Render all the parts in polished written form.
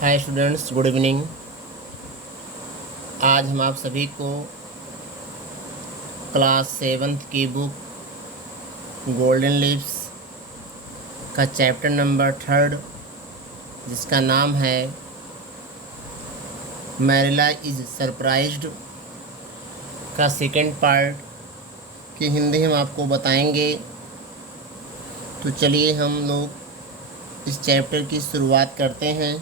Hi students, good evening. आज हम आप सभी को क्लास 7th की बुक गोल्डन लिव्स का चैप्टर नंबर 3 जिसका नाम है मैरिला इज सरप्राइज्ड का सेकंड पार्ट की हिंदी हम आपको बताएंगे। तो चलिए हम लोग इस चैप्टर की शुरुआत करते हैं।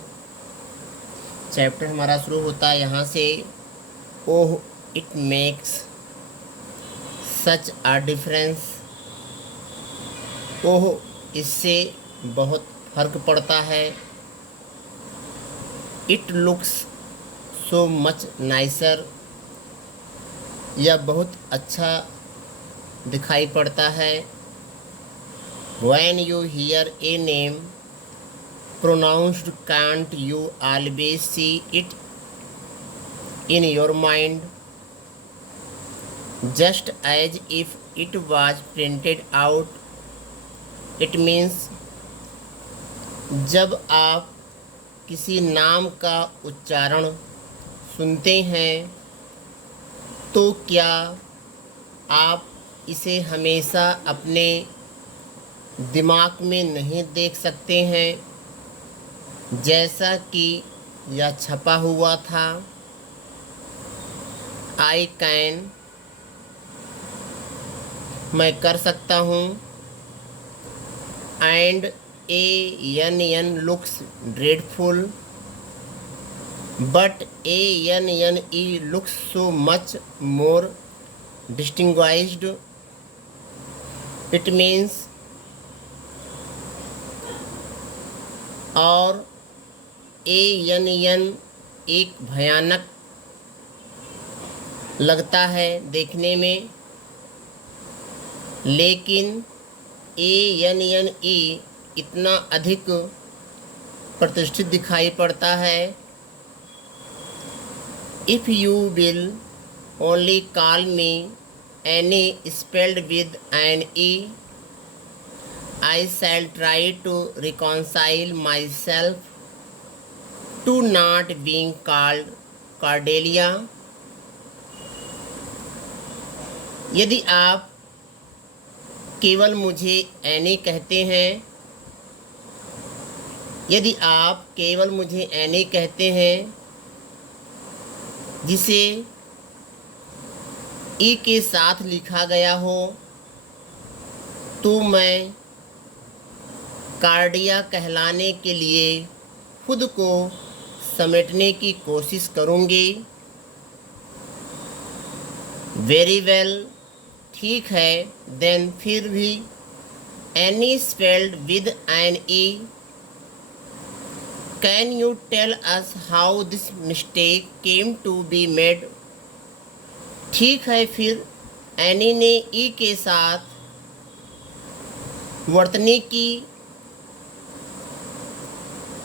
चैप्टर हमारा शुरू होता है यहाँ से। Oh, it makes such a difference. Oh, इससे बहुत फर्क पड़ता है। It looks so much nicer, यह बहुत अच्छा दिखाई पड़ता है। When you hear a name pronounced, can't you always see it in your mind just as if it was printed out. It means, जब आप किसी नाम का उच्चारण सुनते हैं तो क्या आप इसे हमेशा अपने दिमाग में नहीं देख सकते हैं जैसा कि यह छपा हुआ था। आई कैन, मैं कर सकता हूँ। And ANN looks dreadful, but ANNE looks so much more distinguished. It means, और ANN एक भयानक लगता है देखने में, लेकिन ANNE इतना अधिक प्रतिष्ठित दिखाई पड़ता है। If you will only call me Anne spelled with an E, I shall try to reconcile myself to not being called Cordelia. यदि आप केवल मुझे एनी कहते हैं, यदि आप केवल मुझे एनी कहते हैं जिसे ई के साथ लिखा गया हो, तो मैं कार्डिया कहलाने के लिए खुद को समेटने की कोशिश करूँगी। वेरी वेल, ठीक है। देन फिर भी Anne spelled with an E, can you tell us how this mistake came to be made. ठीक है, फिर एनी ने E के साथ वर्तनी की,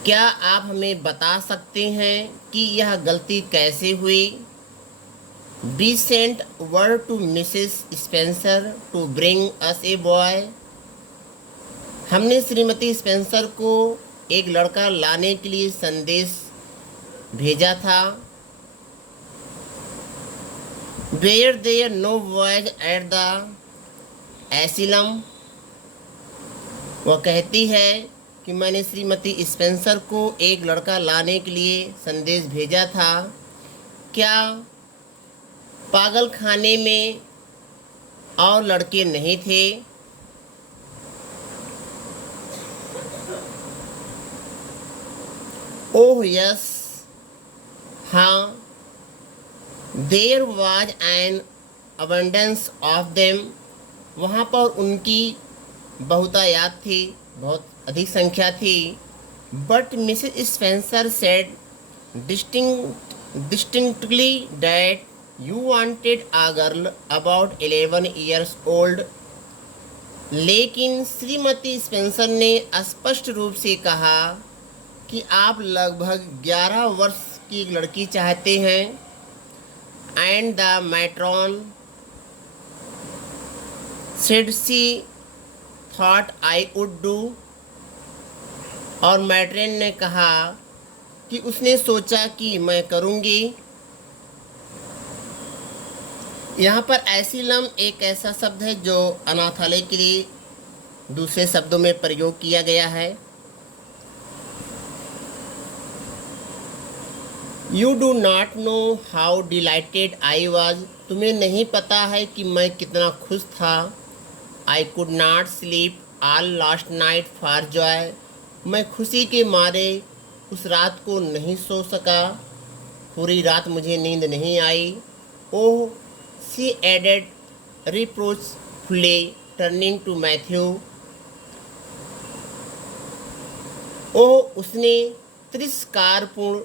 क्या आप हमें बता सकते हैं कि यह गलती कैसे हुई। We sent word to Mrs. Spencer to bring us a boy. हमने श्रीमती स्पेंसर को एक लड़का लाने के लिए संदेश भेजा था। Were there no boys at the asylum? वह कहती है कि मैंने श्रीमती स्पेंसर को एक लड़का लाने के लिए संदेश भेजा था। क्या पागल खाने में और लड़के नहीं थे। ओह यस, हाँ। There was an abundance of them, वहाँ पर उनकी बहुतायात थी, बहुत अधिक संख्या थी। But Mrs Spencer said distinctly that you wanted a girl about 11 years old. लेकिन श्रीमती स्पेंसर ने स्पष्ट रूप से कहा कि आप लगभग 11 वर्ष की एक लड़की चाहते हैं। And the matron said she thought I would do, और मैट्रन ने कहा कि उसने सोचा कि मैं करूँगी। यहाँ पर एसिलम एक ऐसा शब्द है जो अनाथालय के लिए दूसरे शब्दों में प्रयोग किया गया है। You do not know how dilated I was. तुम्हें नहीं पता है कि मैं कितना खुश था। I could not sleep all last night for Joy. मैं खुशी के मारे उस रात को नहीं सो सका। पूरी रात मुझे नींद नहीं आई। Oh, she added reproachfully turning to Matthew. Oh, उसने तिरस्कारपूर्ण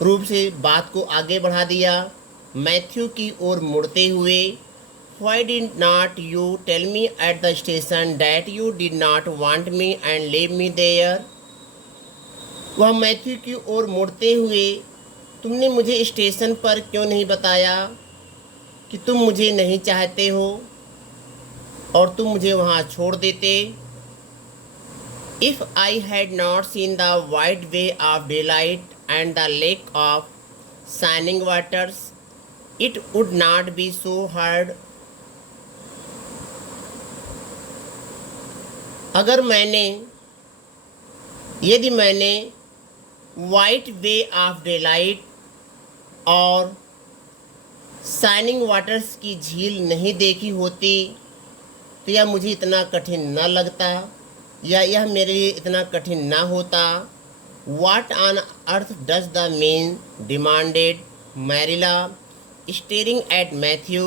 रूप से बात को आगे बढ़ा दिया, मैथ्यू की ओर मुड़ते हुए। Why did not you tell me at the station that you did not want me and leave me there? वह मैथ्यू की ओर मुड़ते हुए, तुमने मुझे स्टेशन पर क्यों नहीं बताया कि तुम मुझे नहीं चाहते हो और तुम मुझे वहाँ छोड़ देते। If I had not seen the wide way of daylight and the lake of shining waters, it would not be so hard. यदि मैंने वाइट वे ऑफ डेलाइट और शाइनिंग वाटर्स की झील नहीं देखी होती तो यह मुझे इतना कठिन न लगता या यह मेरे लिए इतना कठिन न होता। What on earth does the man demanded Marilla, staring at Matthew.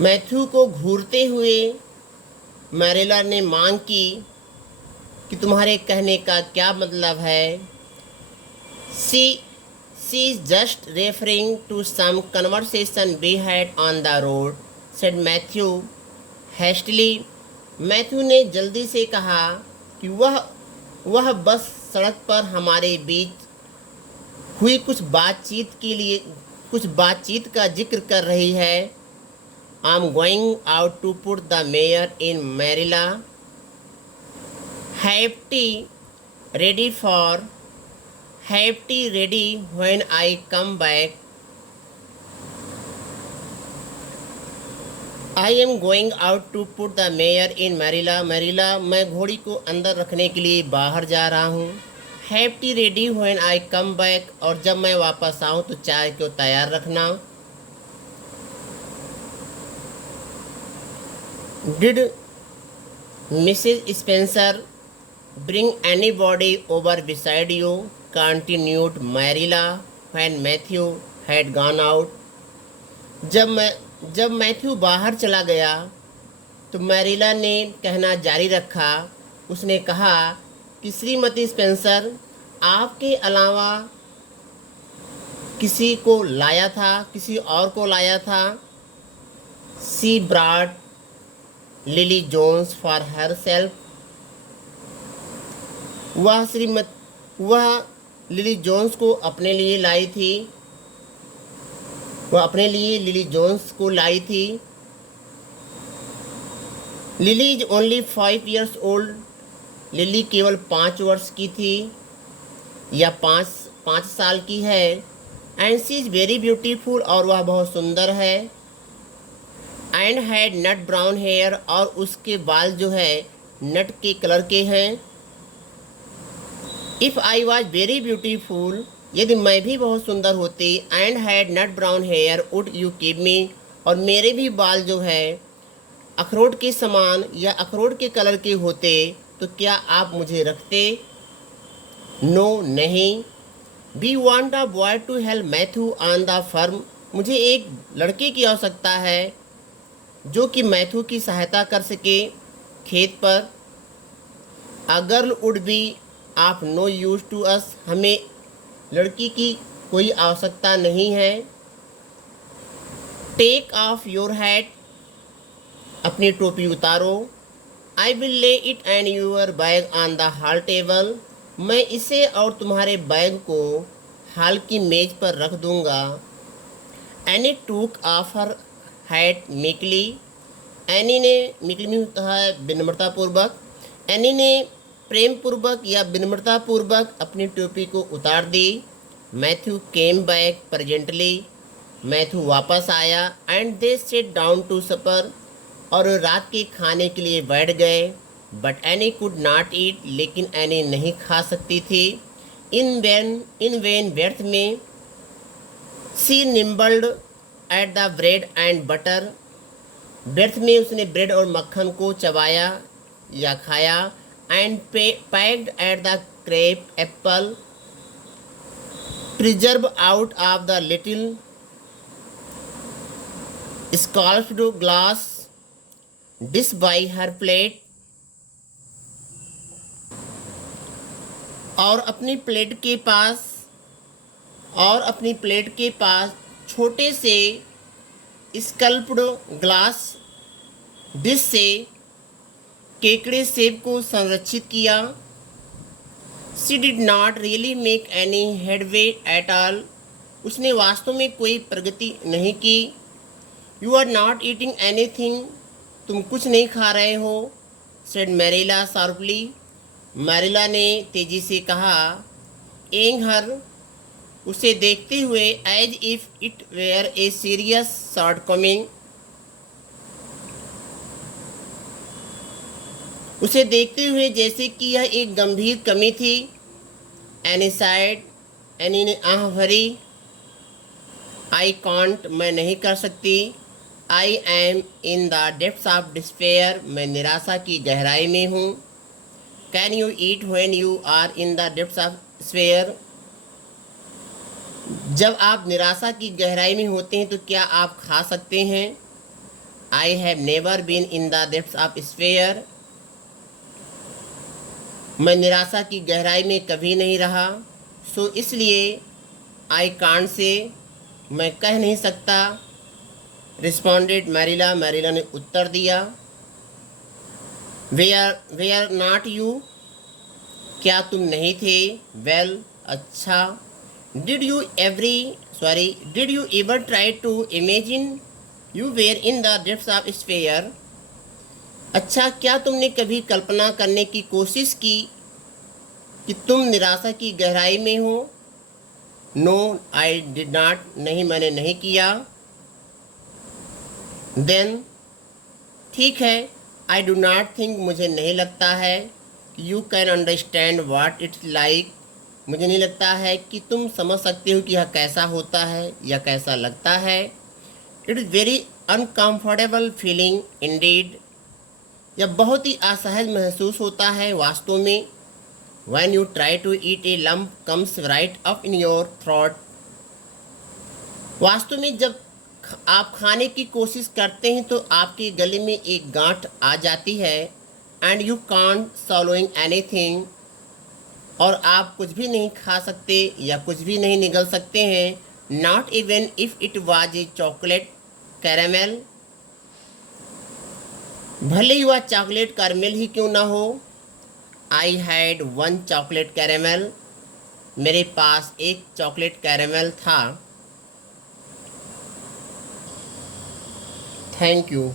Matthew को घूरते हुए मैरिला ने मांग की कि तुम्हारे कहने का क्या मतलब है। She is just referring to some conversation we had on the road, said Matthew hastily. Matthew ने जल्दी से कहा कि वह बस सड़क पर हमारे बीच हुई कुछ बातचीत का जिक्र कर रही है। I'm going out to put the mayor in Marilla. Have tea ready when I come back. I am going out to put the mayor in Marilla. मैं घोड़ी को अंदर रखने के लिए बाहर जा रहा हूँ। Have tea ready when I come back. और जब मैं वापस आऊँ तो चाय को तैयार रखना। Did Mrs. Spencer bring anybody over beside you? Continued Marilla when Matthew had gone out. जब मैथ्यू बाहर चला गया तो मैरिला ने कहना जारी रखा। उसने कहा कि श्रीमती स्पेंसर आपके अलावा किसी और को लाया था। She brought lily Jones for her self. वह लिली जोन्स को अपने लिए लाई थी। लिली जोन्स को लाई थी। Lily is only 5 years old. Lily केवल 5 वर्ष की थी या 5 साल की है। And she is very beautiful, और वह बहुत सुंदर है। And had nut brown hair, और उसके बाल जो है नट के कलर के हैं। If I was very beautiful, यदि मैं भी बहुत सुंदर होती, and had nut brown hair would you keep me, और मेरे भी बाल जो है अखरोट के समान या अखरोट के कलर के होते तो क्या आप मुझे रखते? नो, नहीं। We want a boy to help Matthew on the farm. मुझे एक लड़के की आवश्यकता है जो कि मैथ्यू की सहायता कर सके खेत पर। A girl would be of no use to us. हमें लड़की की कोई आवश्यकता नहीं है। टेक ऑफ योर हैट, अपनी टोपी उतारो। I will lay it and your bag on the hall table. मैं इसे और तुम्हारे बैग को हॉल की मेज पर रख दूंगा। एनी टूक ऑफ हर हैट मीकली। एनी में होता है विनम्रतापूर्वक। एनी ने प्रेम पूर्वक या विनम्रता पूर्वक अपनी टोपी को उतार दी। Matthew came back presently, Matthew वापस आया। And they sat down to supper, और रात के खाने के लिए बैठ गए। But Anne could not eat, लेकिन एनी नहीं खा सकती थी। इन वेन व्यर्थ में। She nibbled at the bread and butter, व्यर्थ में उसने ब्रेड और मक्खन को चबाया या खाया। And pecked at the crab apple, preserve out of the little scalloped glass dish by her plate, और अपनी प्लेट के पास छोटे से स्कल्प्ड ग्लास डिश से केकड़े सेब को संरक्षित किया। She did not really make any headway at all, उसने वास्तव में कोई प्रगति नहीं की। You are not eating anything, तुम कुछ नहीं खा रहे हो। सेड मैरिला शार्पली, मैरिला ने तेजी से कहा। एंग हर, उसे देखते हुए, as if it were a serious shortcoming, उसे देखते हुए जैसे कि यह एक गंभीर कमी थी। एनी साइड, एनी ने आह भरी। आई कॉन्ट, मैं नहीं कर सकती। I am in the depths of despair, मैं निराशा की गहराई में हूँ। Can you eat when you are in the depths of despair, जब आप निराशा की गहराई में होते हैं तो क्या आप खा सकते हैं। I have never been in the depths of despair, मैं निराशा की गहराई में कभी नहीं रहा। सो इसलिए आई कांट से, मैं कह नहीं सकता। रिस्पॉन्डेड मैरिला, मैरिला ने उत्तर दिया। वेयर नॉट यू, क्या तुम नहीं थे। वेल, अच्छा। Did you ever try to imagine you were in the depths of despair, अच्छा, क्या तुमने कभी कल्पना करने की कोशिश की कि तुम निराशा की गहराई में हो। नो आई डिड नॉट, नहीं मैंने नहीं किया। देन, ठीक है। आई डू नॉट थिंक, मुझे नहीं लगता है कि you can understand what it's like, मुझे नहीं लगता है कि तुम समझ सकते हो कि यह कैसा होता है या कैसा लगता है। It is very uncomfortable feeling Indeed, यह बहुत ही असहज महसूस होता है वास्तव में। When you try to eat, a lump comes right up in your throat, वास्तव में जब आप खाने की कोशिश करते हैं तो आपके गले में एक गांठ आ जाती है। And you can't swallowing anything, और आप कुछ भी नहीं खा सकते या कुछ भी नहीं निगल सकते हैं। Not even if it was a chocolate caramel, भले ही वह चॉकलेट कैरामेल ही क्यों ना हो। I had one chocolate caramel, मेरे पास एक चॉकलेट कैरामेल था। Thank you.